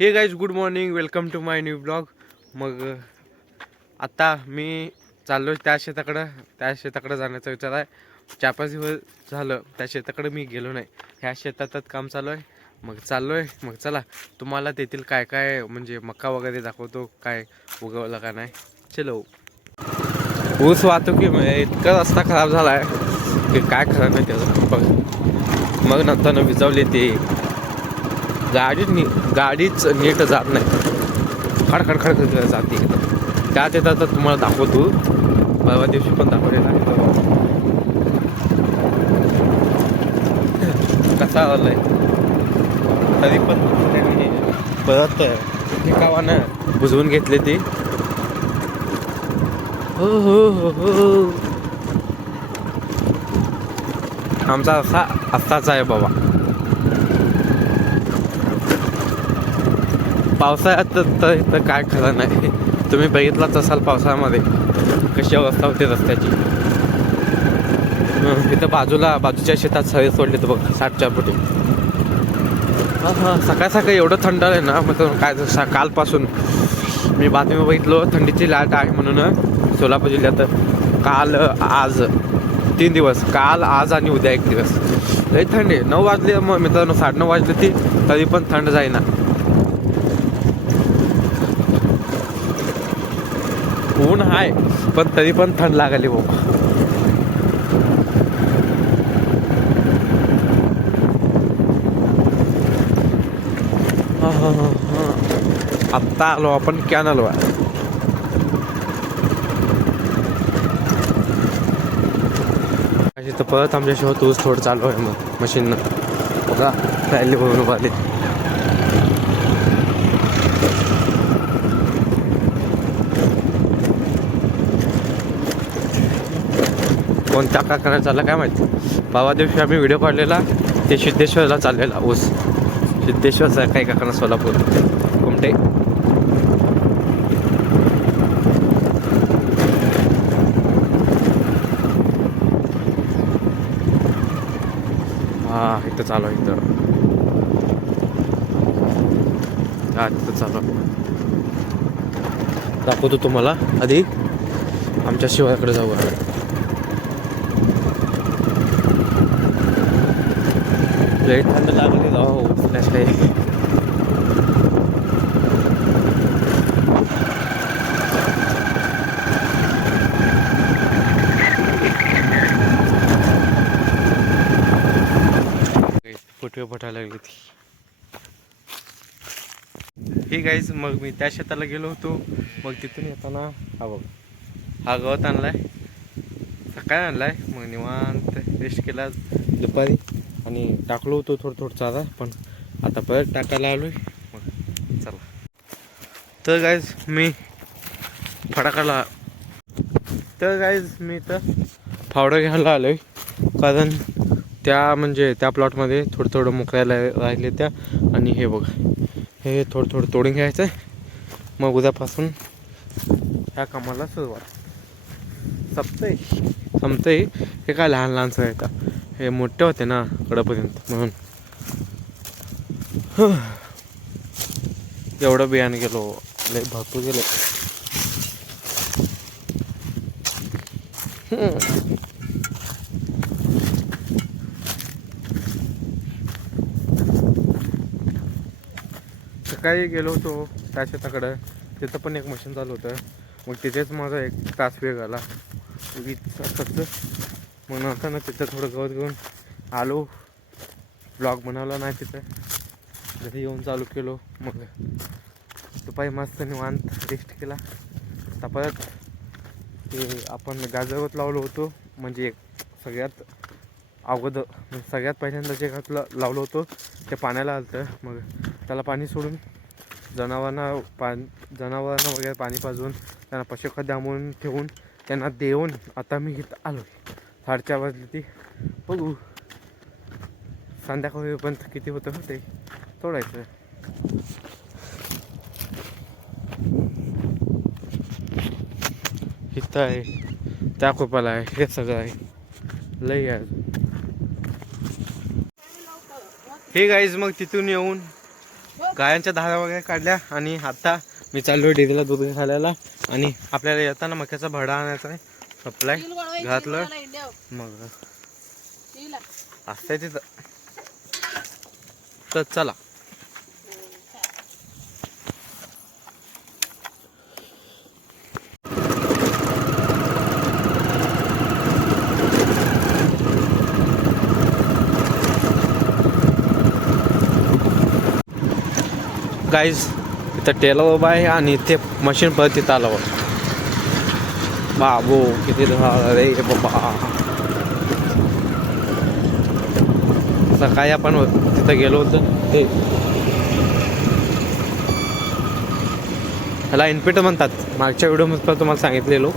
हे guys good morning, welcome to my new blog. मग आता मी चाललो त्या शेताकडं जाण्याचा विचार आहे. 4-5 दिवस झालं त्या शेताकडे मी गेलो नाही. ह्या शेतातच काम चालू आहे. मग चाललो आहे. मग चला तुम्हाला तेथील काय काय म्हणजे मका वगैरे दाखवतो, काय उगवलं का नाही. चलो. ऊस वाहतुकी इतका रस्ता खराब झाला आहे की काय खरं नाही त्याचं. बघ मग नंतर विजवले ते गाडीच नीट जात नाही, खडखड जाते. त्यात येतात तर तुम्हाला दाखवतो. परवा दिवशी पण दाखवलेला आहे कसा आलाय. तरी पण परत ठिकावानं बुजवून घेतले ते. हो आमचा असाच आहे बाबा. पावसाळ्यात तर काय खरं नाही. तुम्ही बघितलाच असाल पावसाळ्यामध्ये कशी अवस्था होते रस्त्याची. इथं बाजूच्या शेतात सगळे सोडले तर बघ 60च्या फुटे. सकाळ सकाळी एवढं थंड आहे ना. मग काय कालपासून मी बातमी बघितलो थंडीची लाट आहे म्हणून सोलापूर जिल्ह्यात. काल आज 3 दिवस, काल आज आणि उद्या 1 दिवस लई थंडी. 9 वाजले मग मित्रांनो, 9:30 वाजले ती तरी पण थंड जाईना. ऊन आहे पण तरी पण थंड लागली भाऊ. आत्ता आलो आपण कॅनल वर. तर परत आमच्या शेवट ऊस थोडं चालू आहे. मग मशीननं बघा राहिले म्हणून उभा आले. कोणत्या कारखान्यात चालला काय माहिती. परवा दिवशी आम्ही व्हिडिओ काढलेला ते सिद्धेश्वरला चाललेला ऊस. सिद्धेश्वरचा काही कारखाना सोलापूर कुमटे. इथं चालू आहे. इथं चालू दाखवतो तुम्हाला. आधी आमच्या शिवाकडे जाऊ. लई थंड लागली जाऊ काही. फुटवे फटायला लागली ती. हे गाईज मग मी त्या शेताला गेलो होतो. मग तिथून येताना हा गवत आणलाय, सकाळी आणलाय. मग निवांत रेस्ट केला दुपारी आणि टाकलो होतो थोडं चारा. पण आता परत टाकायला आलोय. मग चला. तर गाईज मी फडाकाला तर फावडं घ्यायला आलोय. कारण त्या प्लॉटमध्ये थोडं मोकळायला राहिले त्या. आणि हे बघ, हे थोडं तोडून घ्यायचं आहे. मग उद्यापासून ह्या कामाला सुरुवात. संपतंय. हे काय लहान येतात, हे मोठे होते ना कडपर्यंत म्हणून. एवढं बियाणं गेलो, लय भरपूर गेलं. सकाळी गेलो होतो त्या शेताकडं. तिथं पण एक मशीन चालू होतं. मग तिथेच माझा 1 तास वेळ झाला. मग नंतर ना तिथं थोडं गवत घेऊन आलो. ब्लॉग बनवला नाही तिथं, घरी येऊन चालू केलो. मग दुपारी मस्त निवांत रेस्ट केला. आता परत ते आपण गाजरवत लावलो होतो. म्हणजे सगळ्यात पहिल्यांदा जे लावलं होतं ते पाण्याला आलं. मग त्याला पाणी सोडून जनावरांना वगैरे पाणी पाजवून त्यांना पशुखाद्य आणून ठेवून त्यांना देऊन आता मी इथं आलो. 4:30 वाजली ती. बघू संध्याकाळी पण किती होतं ते तोडायचं. इथं आहे, त्या कोपाला आहे, हे सगळं आहे. लई आहे. हे गाईज मग तिथून येऊन गायांच्या धारा वगैरे काढल्या आणि आता मी चाललो डेअरीला दूध घालायला. आणि आपल्याला येताना मक्याचा भडा आणायचा आहे. सप्लाय घातलं मग असतंय तिथं. तर चला. गाईज इथं टेलर उभा आहे आणि इथे मशीन परत तिथं आलं बाबो किती झालं रे बाबा. सकाळी आपण तिथं गेलो होतो ते ह्याला इनपिटर म्हणतात. मागच्या व्हिडिओमध्ये पण तुम्हाला सांगितलेलो.